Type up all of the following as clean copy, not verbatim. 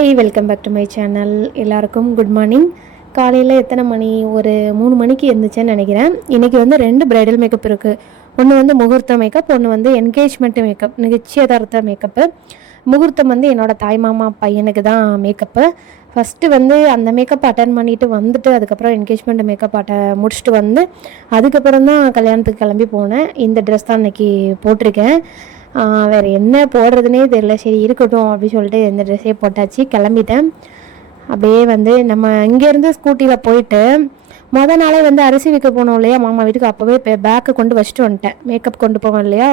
Hi, welcome back to my channel. எல்லாருக்கும் good morning. காலையில் எத்தனை மணி? ஒரு 3 மணிக்கு எழுந்திரிச்சேன்னு நினைக்கிறேன். இன்றைக்கி வந்து 2 ப்ரைடல் மேக்கப் இருக்குது. ஒன்று வந்து முகூர்த்த மேக்கப், ஒன்று வந்து என்கேஜ்மெண்ட் மேக்கப், நிச்சயதார்த்த மேக்கப்பு. முகூர்த்தம் வந்து என்னோடய தாய்மாமா பையனுக்கு தான் மேக்கப்பு. ஃபஸ்ட்டு வந்து அந்த மேக்கப் அட்டன் பண்ணிவிட்டு வந்துட்டு அதுக்கப்புறம் என்கேஜ்மெண்ட் மேக்கப் முடிச்சுட்டு வந்து அதுக்கப்புறம் தான் கல்யாணத்துக்கு கிளம்பி போனேன். இந்த ட்ரெஸ் தான் இன்றைக்கி போட்டிருக்கேன். வேறு என்ன போடுறதுனே தெரியல. சரி இருக்கட்டும் அப்படின்னு சொல்லிட்டு இந்த ட்ரெஸ்ஸே போட்டாச்சு, கிளம்பிட்டேன். அப்படியே வந்து நம்ம இங்கேருந்து ஸ்கூட்டியில் போயிட்டு நாளே வந்து அரிசி விற்க போனோம் இல்லையா மாமா வீட்டுக்கு, அப்போவே பேக்கை கொண்டு வச்சுட்டு வந்துட்டேன். மேக்கப் கொண்டு போவோம் இல்லையா,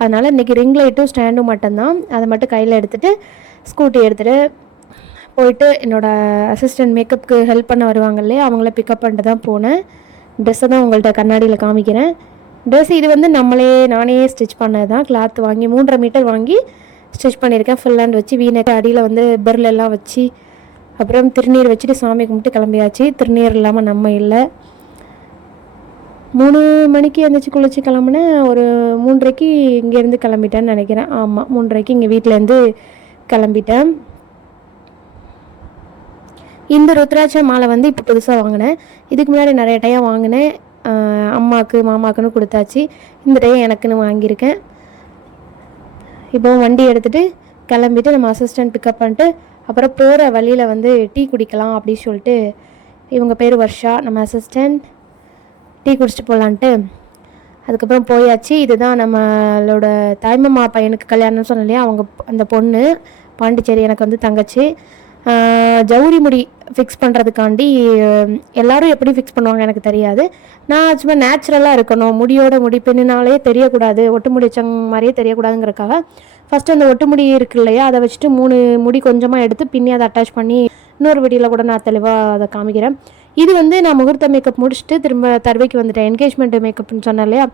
அதனால் இன்றைக்கி ரிங் லைட்டும் ஸ்டாண்டும் மட்டும்தான், அதை மட்டும் கையில் எடுத்துகிட்டு ஸ்கூட்டி எடுத்துகிட்டு போயிட்டு என்னோடய அசிஸ்டன்ட் மேக்கப்புக்கு ஹெல்ப் பண்ண வருவாங்க இல்லையா, அவங்கள பிக்கப் பண்ணிட்டு தான் போனேன். ட்ரெஸ்ஸை தான் உங்கள்கிட்ட கண்ணாடியில் காமிக்கிறேன். ட்ரெஸ் இது வந்து நானே ஸ்டிச் பண்ணது தான். கிளாத் வாங்கி 3.5 மீட்டர் வாங்கி ஸ்டிச் பண்ணியிருக்கேன். ஃபுல் ஹேண்ட் வச்சு வீணக்கு அடியில் வந்து பெர்லெல்லாம் வச்சு அப்புறம் திருநீர் வச்சுட்டு சாமி கும்பிட்டு கிளம்பியாச்சு. திருநீர் இல்லாமல் நம்ம இல்லை. 3 மணிக்கு எழுந்திரிச்சி குளிச்சு கிளம்புனேன். ஒரு 3:30க்கு இங்கேருந்து கிளம்பிட்டேன்னு நினைக்கிறேன். ஆமாம், 3:30க்கு இங்கே வீட்டிலேருந்து கிளம்பிட்டேன். இந்த ருத்ராட்ச மாலை வந்து இப்போ புதுசாக வாங்கினேன். இதுக்கு முன்னாடி நிறைய டைம் வாங்கினேன். அம்மாவுக்கு மாமாவுக்குன்னு கொடுத்தாச்சு. இந்த டைம் எனக்குன்னு வாங்கியிருக்கேன். இப்போ வண்டி எடுத்துகிட்டு கிளம்பிட்டு நம்ம அசிஸ்டன்ட் பிக்கப் பண்ணிட்டு அப்புறம் போகிற வழியில் வந்து டீ குடிக்கலாம் அப்படின்னு சொல்லிட்டு, இவங்க பேர் வர்ஷா, நம்ம அசிஸ்டன்ட், டீ குடிச்சிட்டு போகலான்ட்டு அதுக்கப்புறம் போயாச்சு. இதுதான் நம்மளோட தாய்மாமா பையனுக்கு கல்யாணம்னு சொன்னோம் இல்லையா, அவங்க அந்த பொண்ணு பாண்டிச்சேரி, எனக்கு வந்து தங்கச்சி. ஜவுரி முடி ஃபிக்ஸ் பண்ணுறதுக்காண்டி எல்லோரும் எப்படி ஃபிக்ஸ் பண்ணுவாங்க எனக்கு தெரியாது. நான் சும்மா நேச்சுரலாக இருக்கணும், முடி பின்னாலே தெரியக்கூடாது, ஒட்டு முடி வச்ச மாதிரியே தெரியக்கூடாதுங்கிறக்காக ஃபஸ்ட்டு அந்த ஒட்டு முடி இருக்கு இல்லையா, அதை வச்சுட்டு 3 முடி கொஞ்சமாக எடுத்து பின்னி அதை அட்டாச் பண்ணி இன்னொரு வீடியோவில் கூட நான் தெளிவாக அதை காமிக்கிறேன். இது வந்து நான் முகூர்த்த மேக்கப் முடிச்சுட்டு திரும்ப தருவைக்கு வந்துட்டேன். என்கேஜ்மெண்ட் மேக்கப்னு சொன்னேன் இல்லையா,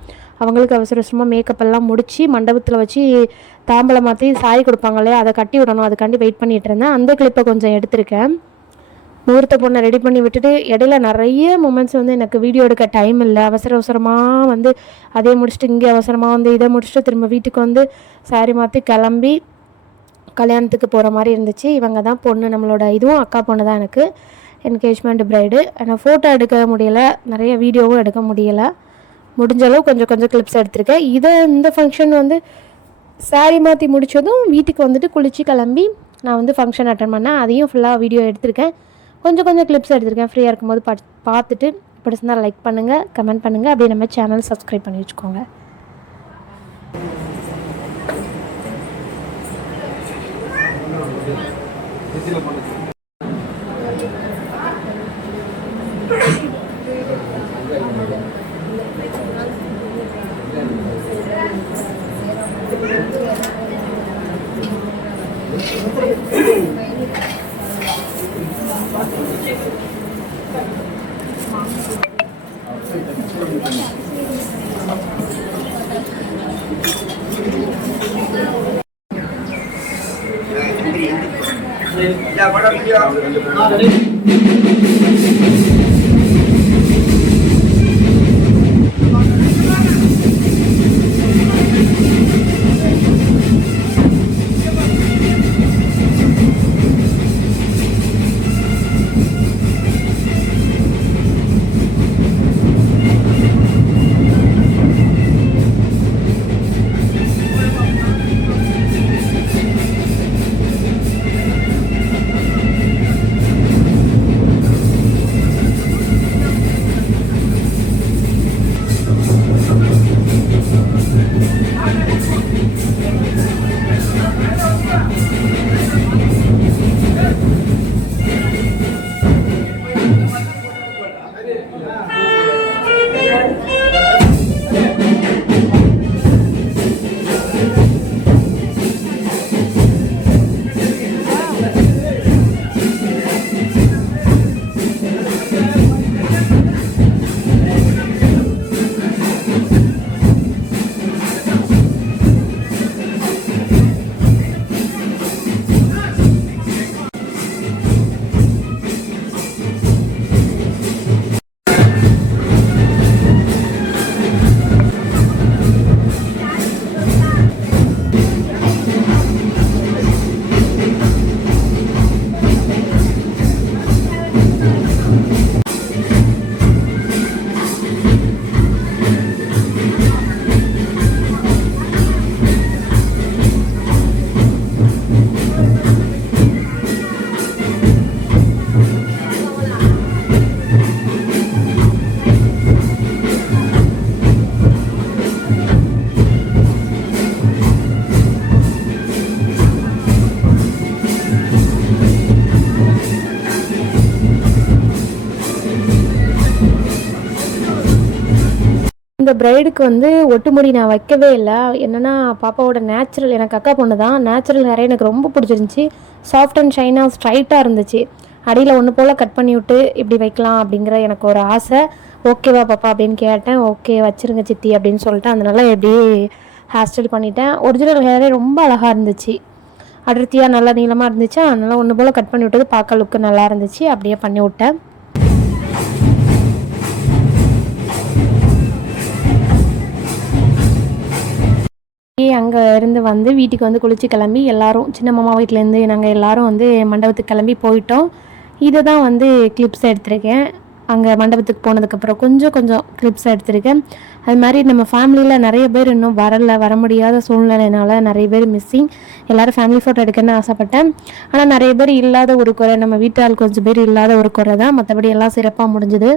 அவங்களுக்கு அவசரமாக மேக்கப் எல்லாம் முடித்து மண்டபத்தில் வச்சு தாம்பலம் மாற்றி சாரி கொடுப்பாங்க இல்லையா, அதை கட்டி விடணும், அதுக்காண்டி வெயிட் பண்ணிகிட்டு இருந்தேன். அந்த கிளிப்பை கொஞ்சம் எடுத்திருக்கேன். முகூர்த்த பொண்ணை ரெடி பண்ணி விட்டுட்டு இடையில நிறைய மூமெண்ட்ஸ் வந்து எனக்கு வீடியோ எடுக்க டைம் இல்லை. அவசரமாக வந்து அதே முடிச்சுட்டு இங்கே அவசரமாக வந்து இதை முடிச்சுட்டு திரும்ப வீட்டுக்கு வந்து சாரி மாற்றி கிளம்பி கல்யாணத்துக்கு போகிற மாதிரி இருந்துச்சு. இவங்க தான் பொண்ணு, நம்மளோட இதுவும் அக்கா பொண்ணு தான் எனக்கு, என்கேஜ்மெண்ட் ப்ரைடு. ஆனால் ஃபோட்டோ எடுக்க முடியலை, நிறைய வீடியோவும் எடுக்க முடியலை. முடிஞ்சளவு கொஞ்சம் கிளிப்ஸ் எடுத்திருக்கேன். இந்த ஃபங்க்ஷன் வந்து சாரி மாற்றி முடித்ததும் வீட்டுக்கு வந்துட்டு குளித்து கிளம்பி நான் வந்து ஃபங்க்ஷன் அட்டன் பண்ணேன். அதையும் ஃபுல்லாக வீடியோ எடுத்திருக்கேன். கொஞ்சம் கிளிப்ஸ் எடுத்திருக்கேன். ஃப்ரீயாக இருக்கும்போது பார்த்துட்டு பிடிச்சிருந்தால் லைக் பண்ணுங்கள், கமெண்ட் பண்ணுங்கள். அப்படியே நம்ம சேனல் சப்ஸ்கிரைப் பண்ணி வச்சுக்கோங்க. Ya, para el video. இந்த பிரைடுக்கு வந்து ஒட்டுமுடி நான் வைக்கவே இல்லை. என்னென்னா பாப்பாவோட நேச்சுரல், எனக்கு அக்கா பொண்ணு தான், நேச்சுரல் ஹேரே எனக்கு ரொம்ப பிடிச்சிருந்துச்சி. சாஃப்ட் அண்ட் ஷைனாக ஸ்ட்ரைட்டாக இருந்துச்சு. அடியில் ஒன்று போல் கட் பண்ணி விட்டு இப்படி வைக்கலாம் அப்படிங்கிற எனக்கு ஒரு ஆசை. ஓகேவா பாப்பா அப்படின்னு கேட்டேன். ஓகே வச்சுருங்க சித்தி அப்படின்னு சொல்லிட்டு அதனால எப்படியே ஹேர் ஸ்டைல் பண்ணிட்டேன். ஒரிஜினல் ஹேரே ரொம்ப அழகாக இருந்துச்சு, அடர்த்தியாக நல்லா நீளமாக இருந்துச்சு. அதனால் ஒன்று போல் கட் பண்ணி விட்டது பார்க்க லுக்கு நல்லா இருந்துச்சு. அப்படியே பண்ணி விட்டேன். அங்கே இருந்து வந்து வீட்டுக்கு வந்து குளித்து கிளம்பி எல்லோரும் சின்ன மாமா வீட்டிலேருந்து நாங்கள் எல்லோரும் வந்து மண்டபத்துக்கு கிளம்பி போயிட்டோம். இதை தான் வந்து கிளிப்ஸ் எடுத்திருக்கேன். அங்கே மண்டபத்துக்கு போனதுக்கப்புறம் கொஞ்சம் கிளிப்ஸ் எடுத்திருக்கேன். அது மாதிரி நம்ம ஃபேமிலியில் நிறைய பேர் இன்னும் வர முடியாத சூழ்நிலைனால நிறைய பேர் மிஸ்ஸிங். எல்லோரும் ஃபேமிலி ஃபோட்டோ எடுக்கணும்னு ஆசைப்பட்டேன். ஆனால் நிறைய பேர் இல்லாத ஒரு குறை, நம்ம வீட்டால் கொஞ்சம் பேர் இல்லாத ஒரு குறை தான். மற்றபடி எல்லாம் சிறப்பாக முடிஞ்சுது.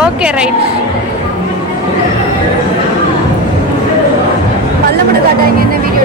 Okay right. பல்ல மட்டும் காட்டாங்க, என்ன வீடியோ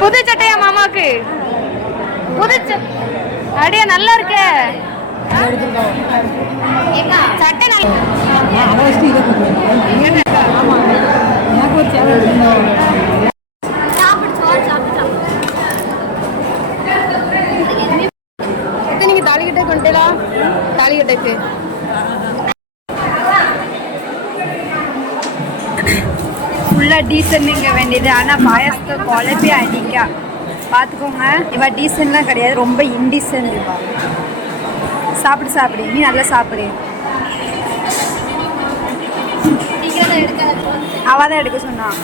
புது சட்டையா மாமாவுக்கு? புது அடியா நல்லா இருக்கு சட்டை. நீங்க தாலிகிட்ட கொண்டலாம், தாலிகிட்டக்கு ஃபுல்லாக டீசன்ட்டுங்க வேண்டியது. ஆனால் பாயசத்தை குழப்பி அடிக்கா பார்த்துக்கோங்க. இவ டீசன்ட்லாம் கிடையாது, ரொம்ப இன்டீசன்ட். இவா சாப்பிடு, நீ நல்லா சாப்பிடு. அவள் தான் எடுக்க சொன்னான்.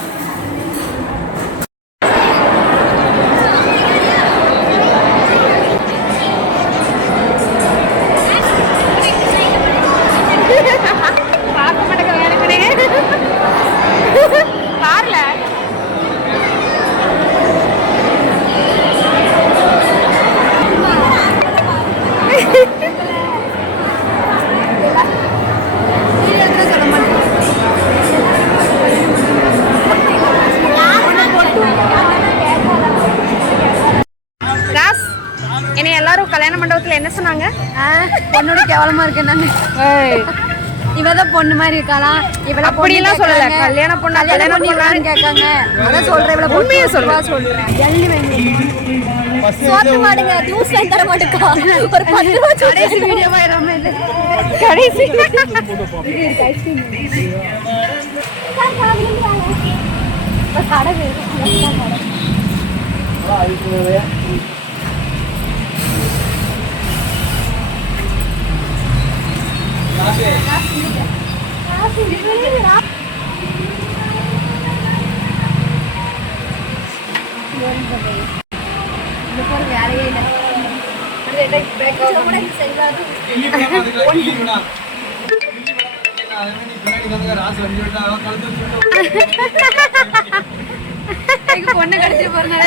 பார்க்க மாட்டேங்க வேணுக்குனே கார்ல என்னை எல்லாரும் கல்யாண மண்டபத்தில் என்ன சொன்னாங்க? பொண்ணோட கேவலமா இருக்கேன். இவதான் பொண்ணு மாதிரி இருக்கலாம். இவள அப்படியெல்லாம் சொல்லல. கல்யாண பொண்ணு கல்யாணம் பண்ணலான்னு கேட்காங்க. அதான் சொல்றேன். இவள உண்மையை சொல்றேன். ஜல்லி வேணும் சோத்து மாடுங்க. ஜூஸ் வாங்கி தர மாட்டேக்கா. ஒரு 10 ரூபாய் கடைசி வீடியோவா இராம இல்ல. கடைசி கடை வேணும். வேலையே இல்லை. பொண்ணு கடிச்சு போறனால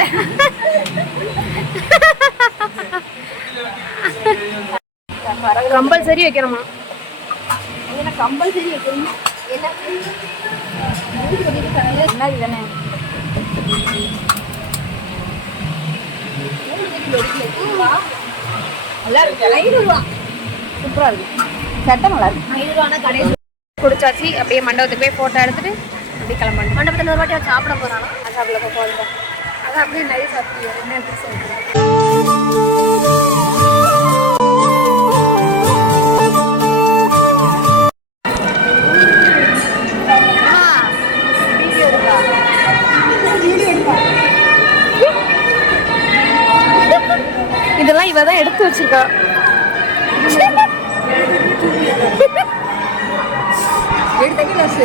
கம்பல்சரி வைக்கணுமா? கம்பல்சரி வைக்கணும். என்ன இதுதானே நல்லா இருக்கு. 5 ரூபா சூப்பரா இருக்கு. சட்டை நல்லா இருக்கு. 5 ரூபா கடையில் குடிச்சாச்சு. அப்படியே மண்டபத்துக்கு போய் ஃபோட்டோ எடுத்துட்டு அப்படியே கிளம்பணும். மண்டபத்தில் ஒரு வாட்டி சாப்பிட போறானா? சாப்பிட போகிறோம். அதான் அப்படியே நிறைய சாப்பிடுவோம். என்ன சொல்றேன். இதெல்லாம் இவ தான் எடுத்து வச்சிருக்கா. எடுத்த கிளாஸ்